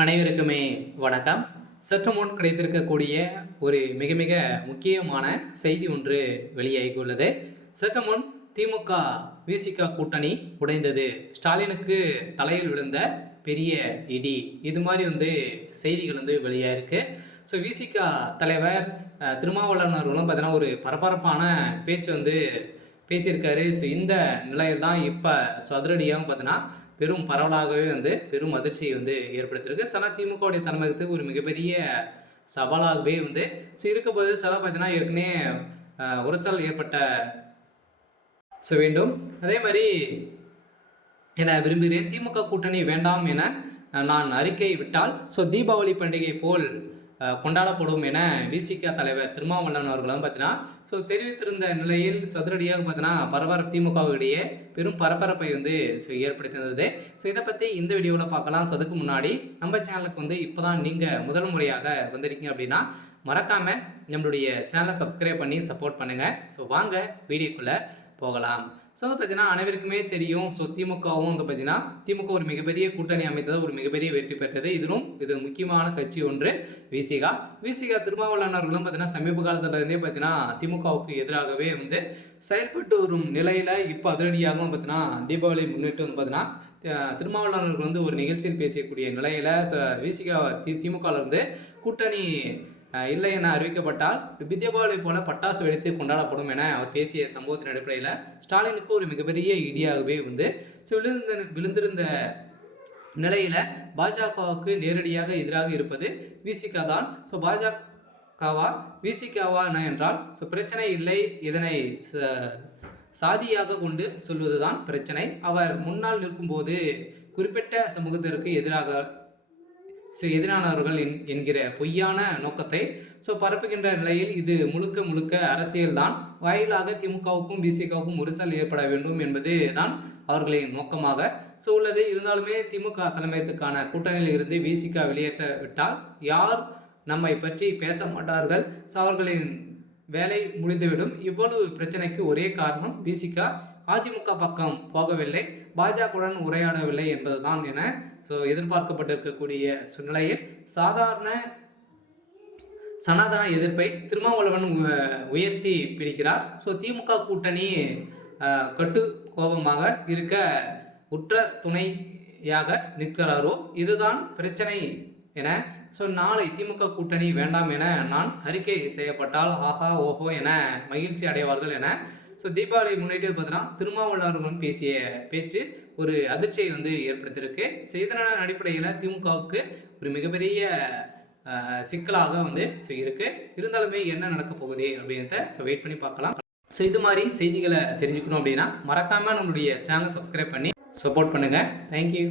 அனைவருக்குமே வணக்கம். சற்று முன் கிடைத்திருக்கக்கூடிய ஒரு மிக மிக முக்கியமான செய்தி ஒன்று வெளியாகியுள்ளது. சற்று முன் திமுக விசிக கூட்டணி உடைந்தது, ஸ்டாலினுக்கு தலையில் விழுந்த பெரிய இடி, இது மாதிரி செய்திகள் வெளியாயிருக்கு. ஸோ விசிக தலைவர் திருமாவளவன் அவர்களும் பார்த்தீங்கன்னா ஒரு பரபரப்பான பேச்சு பேசியிருக்காரு. ஸோ இந்த நிலையில் தான் இப்போ அதிரடியாகவும் பார்த்தீங்கன்னா பெரும் பரவலாகவே பெரும் அதிர்ச்சியை ஏற்படுத்தியிருக்கு. சில திமுகவுடைய தலைமைக்கு ஒரு மிகப்பெரிய சவாலாகவே ஸோ இருக்கப்போது சில பார்த்தீங்கன்னா ஏற்கனவே உரசல் ஏற்பட்ட வேண்டும். அதே மாதிரி என விரும்புகிறேன், திமுக கூட்டணி வேண்டாம் என நான் அறிக்கை விட்டால் ஸோ தீபாவளி பண்டிகை போல் கொண்டாடப்படும் என விசிக தலைவர் திருமாவளவன் அவர்களும் பார்த்தீங்கன்னா ஸோ தெரிவித்திருந்த நிலையில் சதுரடியாக பார்த்தீங்கன்னா பரபரப்பு திமுகவுடைய பெரும் பரபரப்பை ஸோ ஏற்படுத்தியிருந்தது. ஸோ இதை பற்றி இந்த வீடியோவில் பார்க்கலாம். ஸோ அதுக்கு முன்னாடி நம்ம சேனலுக்கு இப்போ தான் நீங்கள் முதல் முறையாக வந்திருக்கீங்க அப்படின்னா மறக்காமல் நம்மளுடைய சேனலை சப்ஸ்கிரைப் பண்ணி சப்போர்ட் பண்ணுங்கள். ஸோ வாங்க வீடியோக்குள்ளே போகலாம். ஸோ பார்த்தீங்கன்னா அனைவருக்குமே தெரியும். ஸோ திமுகவும் பார்த்தீங்கன்னா திமுக ஒரு மிகப்பெரிய கூட்டணி அமைத்தது, ஒரு மிகப்பெரிய வெற்றி பெற்றது. இது முக்கியமான கட்சி ஒன்று விசிக திருமாவளவர்களும் பார்த்தீங்கன்னா சமீப காலத்திலிருந்தே பார்த்தீங்கன்னா திமுகவுக்கு எதிராகவே செயல்பட்டு வரும் நிலையில் இப்போ அதிரடியாகவும் பார்த்தீங்கன்னா தீபாவளி முன்னிட்டு பார்த்தீங்கன்னா திருமாவளவர்கள் ஒரு நிகழ்ச்சியில் பேசக்கூடிய நிலையில் விசிக திமுகவிலிருந்து கூட்டணி இல்லை என அறிவிக்கப்பட்டால் தீபாவளி போல பட்டாசு வெடித்து கொண்டாடப்படும் என அவர் பேசிய சம்பவத்தின் அடிப்படையில் ஸ்டாலினுக்கு ஒரு மிகப்பெரிய இடியாகவே விழுந்திருந்த நிலையில் பாஜகவுக்கு நேரடியாக எதிராக இருப்பது விசிக தான். ஸோ பாஜகவா விசிகவா என்ன என்றால் ஸோ பிரச்சனை இல்லை, இதனை சாதியாக கொண்டு சொல்வதுதான் பிரச்சனை. அவர் முன்னால் நிற்கும்போது குறிப்பிட்ட சமூகத்திற்கு எதிரானவர்கள் என்கிற பொய்யான நோக்கத்தை பரப்புகின்ற நிலையில் இது முழுக்க அரசியல்தான். வாயிலாக திமுகவுக்கும் விசிகவுக்கும் உரிசல் ஏற்பட வேண்டும் என்பது தான் அவர்களின் நோக்கமாக உள்ளது. இருந்தாலுமே திமுக தலைமையத்துக்கான கூட்டணியில் இருந்து விசிக வெளியேற்ற விட்டால் யார் நம்மை பற்றி பேச மாட்டார்கள், அவர்களின் வேலை முடிந்துவிடும். இவ்வளவு பிரச்சனைக்கு ஒரே காரணம் விசிக அதிமுக பக்கம் போகவில்லை, பாஜகவுடன் உரையாடவில்லை என்பதுதான் என எதிர்பார்க்கப்பட்டிருக்கக்கூடிய சூழ்நிலையில் சனாதன எதிர்ப்பை திருமாவளவன் உயர்த்தி பிடிக்கிறார். திமுக கூட்டணி கோபமாக இருக்க உற்ற துணையாக நிற்கிறாரோ இதுதான் பிரச்சனை என நாளை திமுக கூட்டணி வேண்டாம் என நான் அறிக்கை செய்யப்பட்டால் ஆஹா ஓஹோ என மகிழ்ச்சி அடைவார்கள் என தீபாவளி முன்னிட்டு பார்த்தீங்கன்னா திருமாவளவன் பேசிய பேச்சு ஒரு அதிர்ச்சியை ஏற்படுத்தியிருக்கு. இதன அடிப்படையில் திமுகவுக்கு ஒரு மிகப்பெரிய சிக்கலாக இருக்கு. இருந்தாலுமே என்ன நடக்க போகுது அப்படின்றத வெயிட் பண்ணி பார்க்கலாம். இது மாதிரி செய்திகளை தெரிஞ்சுக்கணும் அப்படின்னா மறக்காம நம்மளுடைய சேனலை சப்ஸ்கிரைப் பண்ணி சப்போர்ட் பண்ணுங்க. தேங்க்யூ.